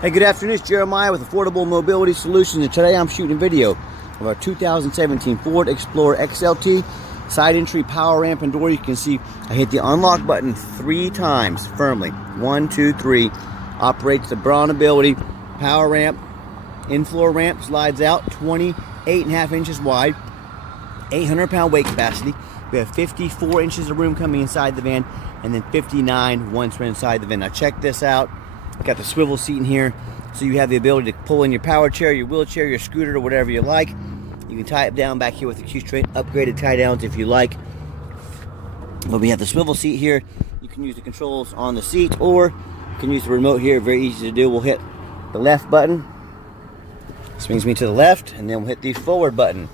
Hey, good afternoon. It's Jeremiah with Affordable Mobility Solutions, and today I'm shooting a video of our 2017 Ford Explorer XLT side entry power ramp and door. You can see I hit the unlock button 3 times firmly. 1, 2, 3. Operates the bronability power ramp, in-floor ramp, slides out 28.5 inches wide, 800-pound weight capacity. We have 54 inches of room coming inside the van, and then 59 once we're inside the van. Now check this out. Got the swivel seat in here, so you have the ability to pull in your power chair, your wheelchair, your scooter, or whatever you like. You can tie it down back here with the Q-Straight upgraded tie downs if you like. But we have the swivel seat here. You can use the controls on the seat, or you can use the remote here. Very easy to do. We'll hit the left button. Swings me to the left, and then we'll hit the forward button.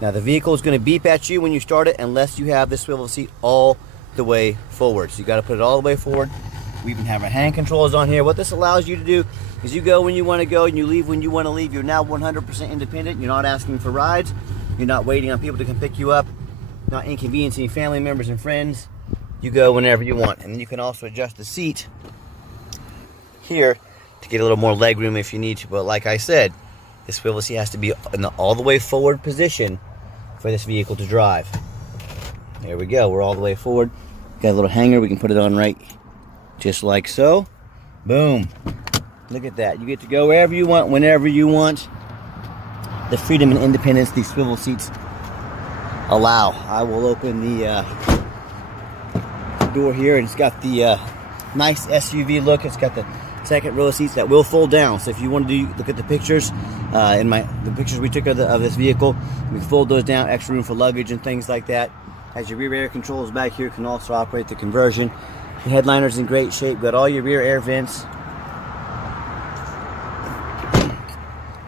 Now the vehicle is going to beep at you when you start it unless you have the swivel seat all the way forward. So you got to put it all the way forward. We even have our hand controls on here. What this allows you to do is you go when you want to go and you leave when you want to leave. You're now 100% independent. You're not asking for rides. You're not waiting on people to come pick you up. Not inconveniencing family members and friends. You go whenever you want. And then you can also adjust the seat here to get a little more leg room if you need to. But like I said, this swivel seat has to be in the all the way forward position for this vehicle to drive. There we go. We're all the way forward. Got a little hanger. We can put it on right just like so. Boom. Look at that. You get to go wherever you want, whenever you want. The freedom and independence these swivel seats allow. I will open the door here, and it's got the nice SUV look. It's got the second row of seats that will fold down. So if you want to look at the pictures, the pictures we took of this vehicle, we fold those down, extra room for luggage and things like that. Has your rear air controls back here, can also operate the conversion. The headliner's in great shape. Got all your rear air vents.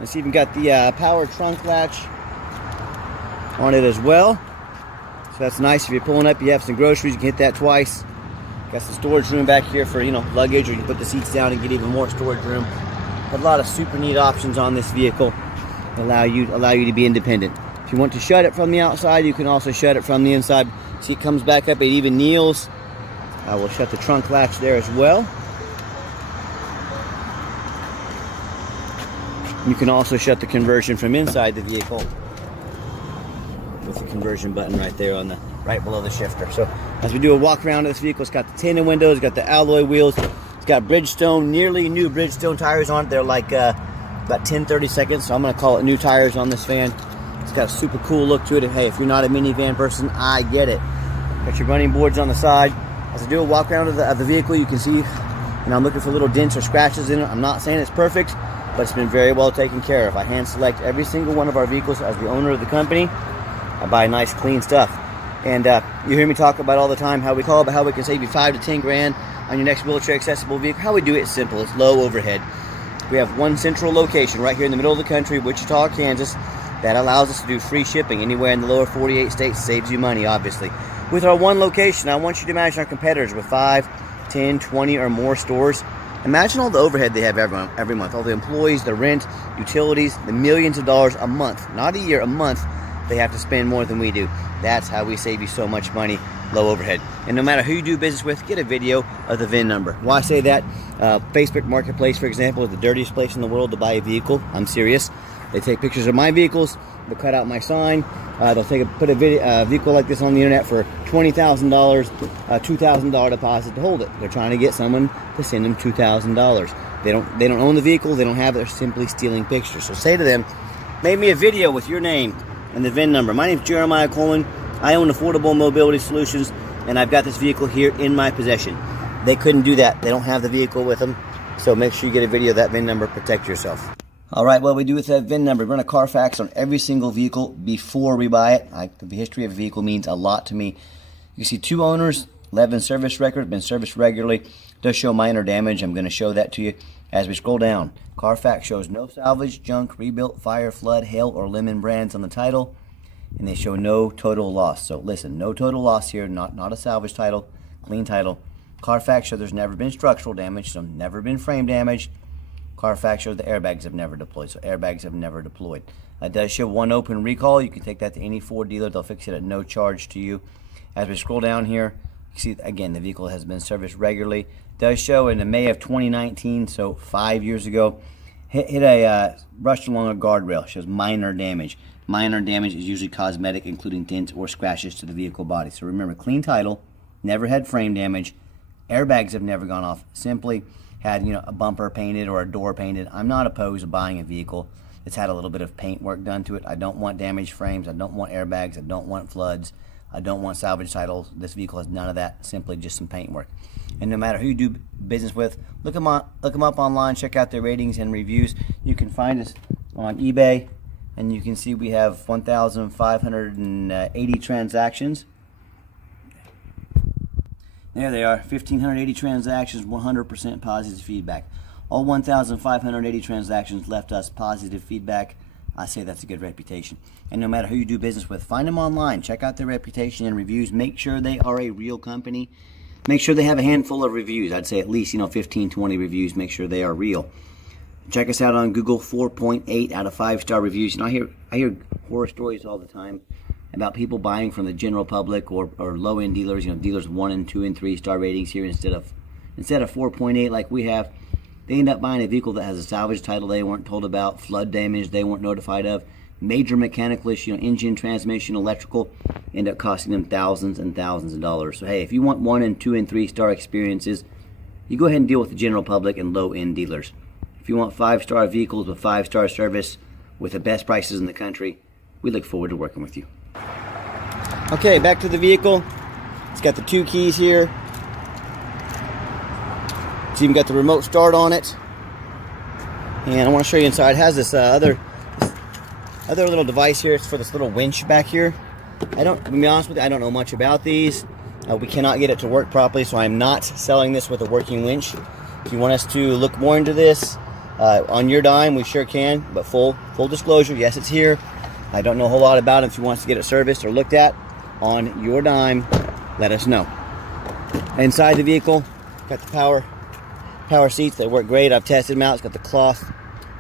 It's even got the power trunk latch on it as well. So that's nice. If you're pulling up, you have some groceries, you can hit that twice. Got some storage room back here for, luggage, or you can put the seats down and get even more storage room. A lot of super neat options on this vehicle. Allow you to be independent. If you want to shut it from the outside, you can also shut it from the inside. See, it comes back up, it even kneels. I will shut the trunk latch there as well. You can also shut the conversion from inside the vehicle with the conversion button right there on the right below the shifter. So as we do a walk around of this vehicle, it's got the tinted windows, it's got the alloy wheels, it's got Bridgestone, nearly new Bridgestone tires on it. They're like about 10-30 seconds, so I'm going to call it new tires on this van. It's got a super cool look to it. Hey, if you're not a minivan person, I get it. Got your running boards on the side. As I do a walk around of the vehicle, you can see, I'm looking for little dents or scratches in it. I'm not saying it's perfect, but it's been very well taken care of. I hand select every single one of our vehicles as the owner of the company. I buy nice, clean stuff. And you hear me talk about all the time how we can save you 5 to 10 grand on your next wheelchair accessible vehicle. How we do it is simple. It's low overhead. We have one central location right here in the middle of the country, Wichita, Kansas, that allows us to do free shipping anywhere in the lower 48 states. Saves you money, obviously. With our one location, I want you to imagine our competitors with 5, 10, 20 or more stores. Imagine all the overhead they have every month. All the employees, the rent, utilities, the millions of dollars a month. Not a year, a month. They have to spend more than we do. That's how we save you so much money, low overhead. And no matter who you do business with, get a video of the VIN number. Why I say that? Facebook Marketplace, for example, is the dirtiest place in the world to buy a vehicle. I'm serious. They take pictures of my vehicles. They'll cut out my sign. They'll put a vehicle like this on the internet for $20,000, $2,000 deposit to hold it. They're trying to get someone to send them $2,000. They don't own the vehicle. They don't have it. They're simply stealing pictures. So say to them, make me a video with your name and the VIN number. My name's Jeremiah Coleman. I own Affordable Mobility Solutions, and I've got this vehicle here in my possession. They couldn't do that. They don't have the vehicle with them. So make sure you get a video of that VIN number. Protect yourself. All right, what we do with that VIN number, we run a Carfax on every single vehicle before we buy it. The history of a vehicle means a lot to me. You see 2 owners, 11 service record, been serviced regularly. It does show minor damage. I'm going to show that to you as we scroll down. Carfax shows no salvage, junk, rebuilt, fire, flood, hail, or lemon brands on the title. And they show no total loss. So listen, no total loss here, not a salvage title, clean title. Carfax shows there's never been structural damage, so never been frame damage. Carfax shows the airbags have never deployed, so airbags have never deployed. It does show 1 open recall. You can take that to any Ford dealer. They'll fix it at no charge to you. As we scroll down here, You see, again, the vehicle has been serviced regularly. It does show in the May of 2019, so 5 years ago, hit a rushed along a guardrail. Shows minor damage. Minor damage is usually cosmetic, including dents or scratches to the vehicle body. So remember, clean title, never had frame damage, airbags have never gone off. Simply had, you know, a bumper painted or a door painted. I'm not opposed to buying a vehicle that's had a little bit of paint work done to it. I don't want damaged frames. I don't want airbags. I don't want floods. I don't want salvage titles. This vehicle has none of that. Simply just some paint work. And no matter who you do business with, look them up online. Check out their ratings and reviews. You can find us on eBay, and you can see we have 1,580 transactions. There they are, 1,580 transactions, 100% positive feedback. All 1,580 transactions left us positive feedback. I say that's a good reputation. And no matter who you do business with, find them online. Check out their reputation and reviews. Make sure they are a real company. Make sure they have a handful of reviews. I'd say at least, 15, 20 reviews. Make sure they are real. Check us out on Google, 4.8 out of 5-star reviews. I hear horror stories all the time about people buying from the general public or low-end dealers, dealers 1 and 2 and 3-star ratings here instead of 4.8 like we have. They end up buying a vehicle that has a salvage title they weren't told about, flood damage they weren't notified of, major mechanical issue, engine, transmission, electrical, end up costing them thousands and thousands of dollars. So hey, if you want 1 and 2 and 3-star experiences, you go ahead and deal with the general public and low-end dealers. If you want 5-star vehicles with 5-star service with the best prices in the country, we look forward to working with you. Okay, back to the vehicle. It's got the 2 keys here. It's even got the remote start on it. And I want to show you inside. It has this other little device here. It's for this little winch back here. To be honest with you, I don't know much about these. We cannot get it to work properly, so I'm not selling this with a working winch. If you want us to look more into this, on your dime, we sure can. But full disclosure, yes, it's here. I don't know a whole lot about it. If you want us to get it serviced or looked at on your dime, let us know. Inside the vehicle, got the power seats that work great. I've tested them out. It's got the cloth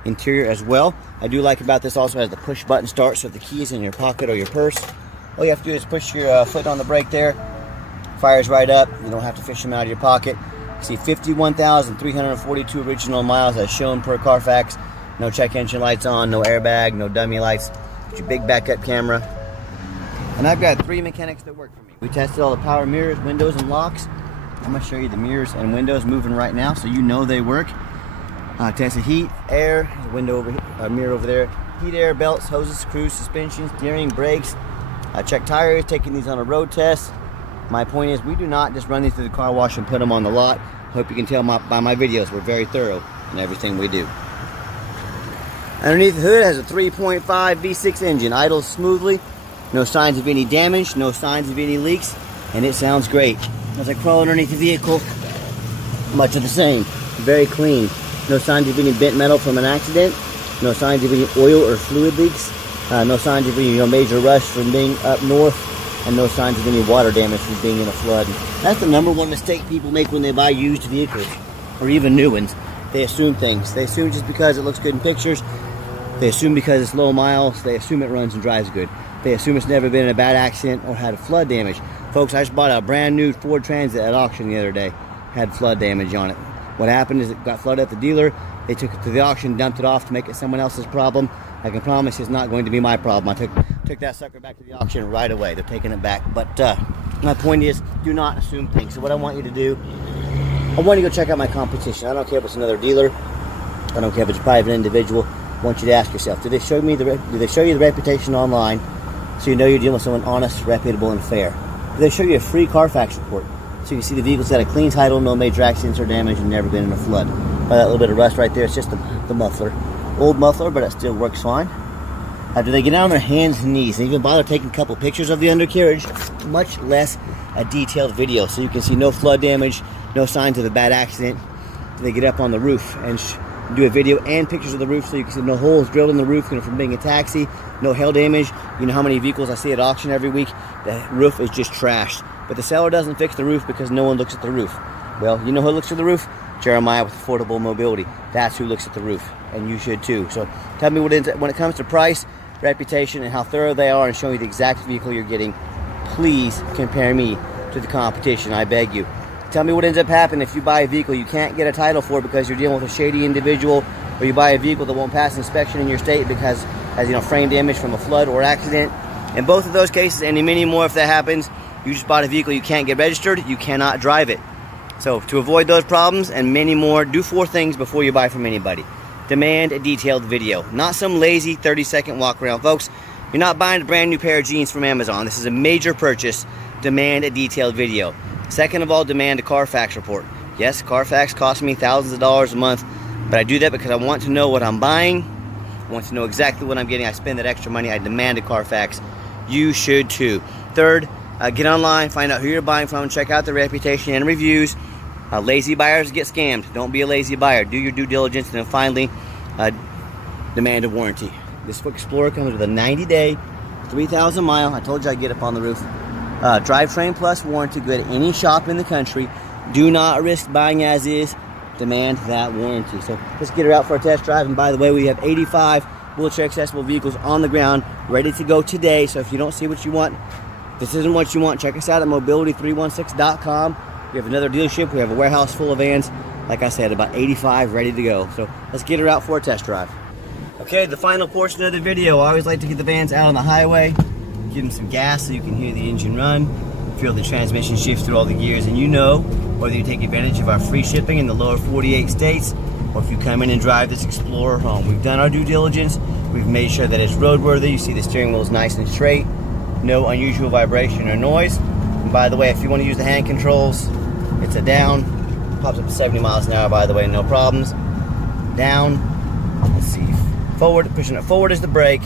interior as well. I do like about this also has the push button start, so if the key is in your pocket or your purse, all you have to do is push your foot on the brake there. Fires right up. You don't have to fish them out of your pocket. You see 51,342 original miles as shown per Carfax. No check engine lights on, no airbag, no dummy lights. Got your big backup camera. And I've got 3 mechanics that work for me. We tested all the power mirrors, windows, and locks. I'm going to show you the mirrors and windows moving right now so you know they work. Tested heat, air, window over here, mirror over there, heat, air, belts, hoses, cruise, suspension, steering, brakes. Check tires, taking these on a road test. My point is we do not just run these through the car wash and put them on the lot. Hope you can tell by my videos we're very thorough in everything we do. Underneath the hood has a 3.5 V6 engine, idles smoothly, no signs of any damage, no signs of any leaks, and it sounds great. As I crawl underneath the vehicle, much of the same, very clean. No signs of any bent metal from an accident, no signs of any oil or fluid leaks, no signs of any major rust from being up north, and no signs of any water damage from being in a flood. That's the #1 mistake people make when they buy used vehicles, or even new ones. They assume things. They assume just because it looks good in pictures, they assume because it's low miles, they assume it runs and drives good. They assume it's never been in a bad accident or had a flood damage. Folks, I just bought a brand new Ford Transit at auction the other day. Had flood damage on it. What happened is it got flooded at the dealer. They took it to the auction, dumped it off to make it someone else's problem. I can promise it's not going to be my problem. I took that sucker back to the auction right away. They're taking it back. But my point is, do not assume things. So what I want you to do, I want you to go check out my competition. I don't care if it's another dealer. I don't care if it's a private individual. I want you to ask yourself, do they show you the reputation online so you know you're dealing with someone honest, reputable, and fair? Do they show you a free Carfax report so you can see the vehicle's got a clean title, no major accidents or damage, and never been in a flood? By that little bit of rust right there, it's just the muffler. Old muffler, but it still works fine. Do they get down on their hands and knees and even bother taking a couple pictures of the undercarriage, much less a detailed video, so you can see no flood damage, no signs of a bad accident? Do they get up on the roof and do a video and pictures of the roof so you can see no holes drilled in the roof from being a taxi, no hail damage? You know how many vehicles I see at auction every week? The roof is just trashed, but the seller doesn't fix the roof because no one looks at the roof. Well, you know who looks at the roof? Jeremiah with Affordable Mobility. That's who looks at the roof, and you should too. So tell me when it comes to price, reputation, and how thorough they are and showing you the exact vehicle you're getting, please compare me to the competition, I beg you. Tell me what ends up happening if you buy a vehicle you can't get a title for because you're dealing with a shady individual, or you buy a vehicle that won't pass inspection in your state because has, you know, frame damage from a flood or accident. In both of those cases, and in many more if that happens, you just bought a vehicle you can't get registered, you cannot drive it. So to avoid those problems and many more, do 4 things before you buy from anybody. Demand a detailed video, not some lazy 30-second walk around. Folks, you're not buying a brand new pair of jeans from Amazon. This is a major purchase. Demand a detailed video. Second of all, demand a Carfax report. Yes, Carfax costs me thousands of dollars a month, but I do that because I want to know what I'm buying. I want to know exactly what I'm getting. I spend that extra money. I demand a Carfax. You should too. Third, get online, find out who you're buying from, check out the reputation and reviews. Lazy buyers get scammed. Don't be a lazy buyer. Do your due diligence. And then finally, demand a warranty. This Explorer comes with a 90-day, 3,000 mile. I told you I'd get up on the roof. Drivetrain plus warranty. Good at any shop in the country. Do not risk buying as is. Demand that warranty. So let's get her out for a test drive. And by the way, we have 85 wheelchair accessible vehicles on the ground ready to go today. So if you don't see what you want, this isn't what you want, check us out at mobility316.com. We have another dealership. We have a warehouse full of vans. Like I said, about 85 ready to go. So let's get her out for a test drive. Okay, the final portion of the video. I always like to get the vans out on the highway, give them some gas so you can hear the engine run, feel the transmission shift through all the gears, and you know whether you take advantage of our free shipping in the lower 48 states or if you come in and drive this Explorer home. We've done our due diligence. We've made sure that it's roadworthy. You see the steering wheel is nice and straight. No unusual vibration or noise. And by the way, if you want to use the hand controls, it's a down. Pops up to 70 miles an hour, by the way, no problems. Down. Let's see. Forward, pushing it forward is the brake,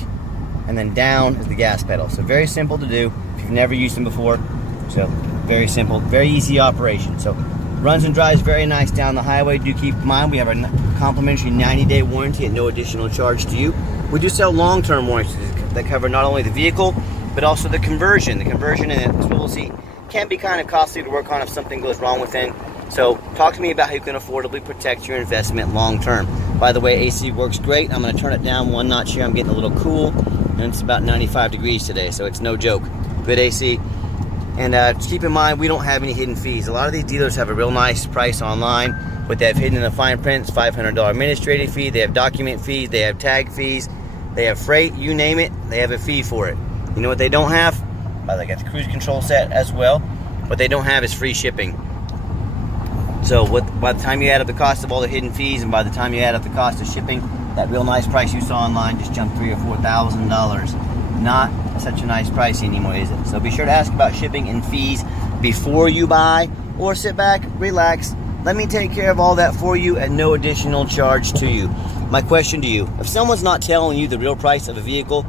and then down is the gas pedal. So very simple to do if you've never used them before. So very simple, very easy operation. So runs and drives very nice down the highway. Do keep in mind we have a complimentary 90-day warranty at no additional charge to you. We do sell long-term warranties that cover not only the vehicle but also the conversion. The conversion and the swivel seat can be kind of costly to work on if something goes wrong within. So talk to me about how you can affordably protect your investment long-term. By the way, AC works great. I'm going to turn it down one notch here. I'm getting a little cool, and it's about 95 degrees today, so it's no joke. Good AC. And just keep in mind, we don't have any hidden fees. A lot of these dealers have a real nice price online. What they have hidden in the fine print is $500 administrative fee. They have document fees. They have tag fees. They have freight. You name it, they have a fee for it. You know what they don't have? Well, they got the cruise control set as well. What they don't have is free shipping. So by the time you add up the cost of all the hidden fees, and by the time you add up the cost of shipping, that real nice price you saw online just jumped $3,000 or $4,000. Not such a nice price anymore, is it? So be sure to ask about shipping and fees before you buy, or sit back, relax. Let me take care of all that for you at no additional charge to you. My question to you, if someone's not telling you the real price of a vehicle,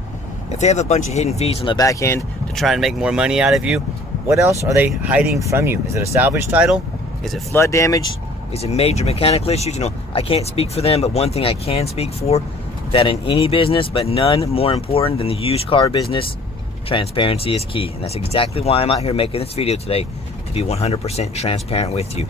if they have a bunch of hidden fees on the back end to try and make more money out of you, what else are they hiding from you? Is it a salvage title? Is it flood damage? Is it major mechanical issues? You know, I can't speak for them, but one thing I can speak for, that in any business, but none more important than the used car business, transparency is key. And that's exactly why I'm out here making this video today, to be 100% transparent with you.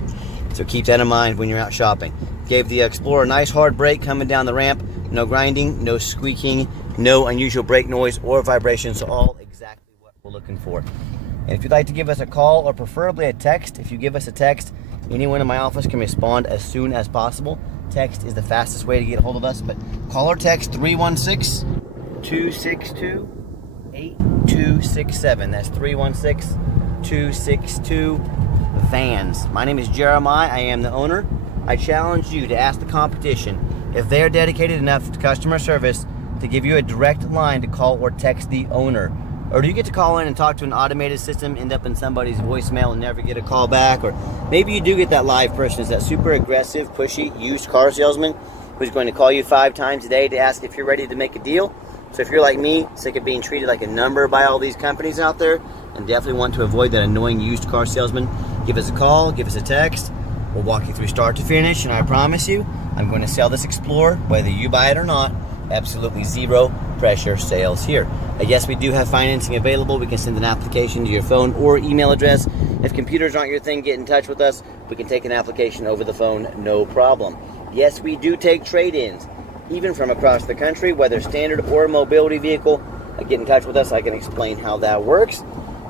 So keep that in mind when you're out shopping. Gave the Explorer a nice hard brake coming down the ramp. No grinding, no squeaking, no unusual brake noise or vibration. So all exactly what we're looking for. And if you'd like to give us a call or preferably a text, if you give us a text, anyone in my office can respond as soon as possible. Text is the fastest way to get a hold of us, but call or text 316-262-8267. That's 316-262-VANS. My name is Jeremiah. I am the owner. I challenge you to ask the competition if they're dedicated enough to customer service to give you a direct line to call or text the owner. Or do you get to call in and talk to an automated system, end up in somebody's voicemail and never get a call back? Or maybe you do get that live person, is that super aggressive, pushy, used car salesman who's going to call you 5 times a day to ask if you're ready to make a deal. So if you're like me, sick of being treated like a number by all these companies out there, and definitely want to avoid that annoying used car salesman, give us a call, give us a text. We'll walk you through start to finish, and I promise you, I'm going to sell this Explorer, whether you buy it or not. Absolutely zero pressure sales here. Yes, we do have financing available. We can send an application to your phone or email address. If computers aren't your thing, get in touch with us. We can take an application over the phone, no problem. Yes, we do take trade-ins, even from across the country, whether standard or mobility vehicle. Get in touch with us. I can explain how that works.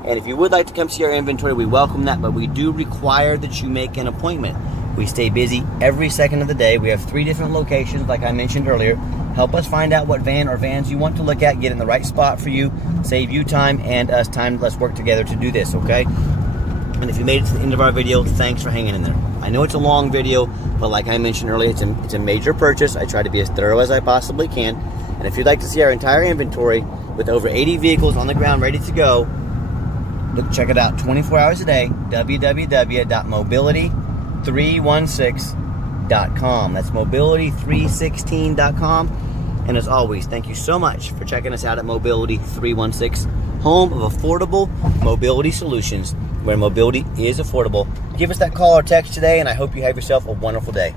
And if you would like to come see our inventory, we welcome that, but we do require that you make an appointment. We stay busy every second of the day. We have 3 different locations, like I mentioned earlier. Help us find out what van or vans you want to look at, get in the right spot for you, save you time and us time. Let's work together to do this, okay? And if you made it to the end of our video, thanks for hanging in there. I know it's a long video, but like I mentioned earlier, it's a major purchase. I try to be as thorough as I possibly can. And if you'd like to see our entire inventory with over 80 vehicles on the ground ready to go, check it out 24 hours a day, www.mobility316.com. That's mobility316.com. And as always, thank you so much for checking us out at Mobility 316, home of affordable mobility solutions, where mobility is affordable. Give us that call or text today, and I hope you have yourself a wonderful day.